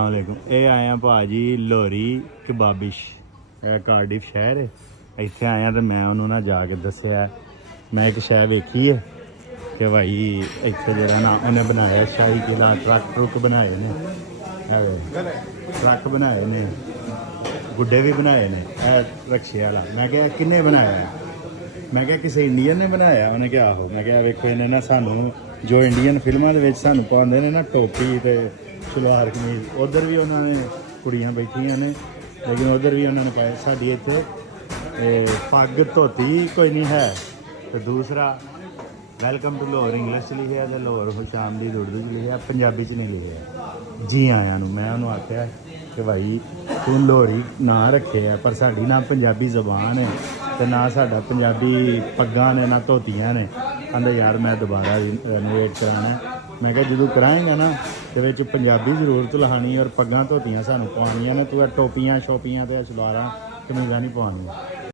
ਵਾਲੇਕੁਮ। ਇਹ ਆਏ ਆ ਭਾਜੀ ਲੋਰੀ ਕਬਾਬਿਸ਼, ਇਹ ਕਾਰਡਿਫ ਸ਼ਹਿਰ ਹੈ। ਇੱਥੇ ਆਇਆ ਤੇ ਮੈਂ ਉਹਨੂੰ ਨਾ ਜਾ ਕੇ ਦੱਸਿਆ, ਮੈਂ ਇੱਕ ਸ਼ਹਿਰ ਵੇਖੀ ਹੈ ਕਿ ਭਾਈ ਇੱਥੇ ਜਿਹੜਾ ਨਾ ਉਹਨੇ ਬਣਾਇਆ ਸ਼ਾਹੀ ਕਿਲਾ, ਟਰੱਕ ਬਣਾਏ ਨੇ, ਟਰੱਕ ਬਣਾਏ ਨੇ, ਗੁੱਡੇ ਵੀ ਬਣਾਏ ਨੇ, ਇਹ ਰਕਸ਼ੇ ਵਾਲਾ। ਮੈਂ ਕਿਹਾ ਕਿੰਨੇ ਬਣਾਇਆ? ਮੈਂ ਕਿਹਾ ਕਿਸੇ ਇੰਡੀਅਨ ਨੇ ਬਣਾਇਆ। ਉਹਨੇ ਕਿਹਾ ਆਹੋ। ਮੈਂ ਕਿਹਾ ਵੇਖੋ ਇਹਨੇ ਨਾ ਸਾਨੂੰ ਜੋ ਇੰਡੀਅਨ ਫਿਲਮਾਂ ਦੇ ਵਿੱਚ ਸਾਨੂੰ ਪਾਉਂਦੇ ਨੇ ਨਾ ਟੋਪੀ ਤੇ ਸਲਵਾਰ ਕਮੀਜ਼, ਉਧਰ ਵੀ ਉਹਨਾਂ ਨੇ ਕੁੜੀਆਂ ਬੈਠੀਆਂ ਨੇ, ਲੇਕਿਨ ਉਧਰ ਵੀ ਉਹਨਾਂ ਨੇ ਪਾਇਆ। ਸਾਡੀ ਇੱਥੇ ਪੱਗ ਧੋਤੀ ਕੋਈ ਨਹੀਂ ਹੈ। ਤੇ ਦੂਸਰਾ ਵੈਲਕਮ ਟੂ ਲਾਹੌਰ ਇੰਗਲਿਸ਼ 'ਚ ਲਿਖਿਆ ਤੇ ਲਾਹੌਰ ਖੁਸ਼ਾਮਦੀਦ ਉਰਦੂ 'ਚ ਲਿਖਿਆ, ਪੰਜਾਬੀ 'ਚ ਨਹੀਂ ਲਿਖਿਆ ਜੀ ਆਇਆਂ ਨੂੰ। ਮੈਂ ਉਹਨੂੰ ਆਖਿਆ ਕਿ ਭਾਈ ਤੂੰ ਲੋਹਰੀ ਨਾਂ ਰੱਖਿਆ ਪਰ ਸਾਡੀ ਨਾ ਪੰਜਾਬੀ ਜ਼ਬਾਨ ਹੈ ਤੇ ਨਾ ਸਾਡਾ ਪੰਜਾਬੀ ਪੱਗਾਂ ਨੇ ਨਾ ਧੋਤੀਆਂ ਨੇ। ਕਹਿੰਦਾ ਯਾਰ ਮੈਂ ਦੁਬਾਰਾ ਰੈਨੋਵੇਟ ਕਰਾਉਣਾ। ਮੈਂ ਕਿਹਾ ਜਦੋਂ ਕਰਾਏਗਾ ਨਾ ਤੇ ਵਿੱਚ ਪੰਜਾਬੀ ਜ਼ਰੂਰਤ ਲਹਾਣੀ ਔਰ ਪੱਗਾਂ ਧੋਤੀਆਂ ਸਾਨੂੰ ਪਾਉਣੀਆਂ ਨੇ, ਤੂੰ ਟੋਪੀਆਂ ਸ਼ੋਪੀਆਂ ਤੇ ਸਲਵਾਰਾਂ ਕਮੀਜ਼ਾਂ ਨਹੀਂ ਪਾਉਣੀਆਂ।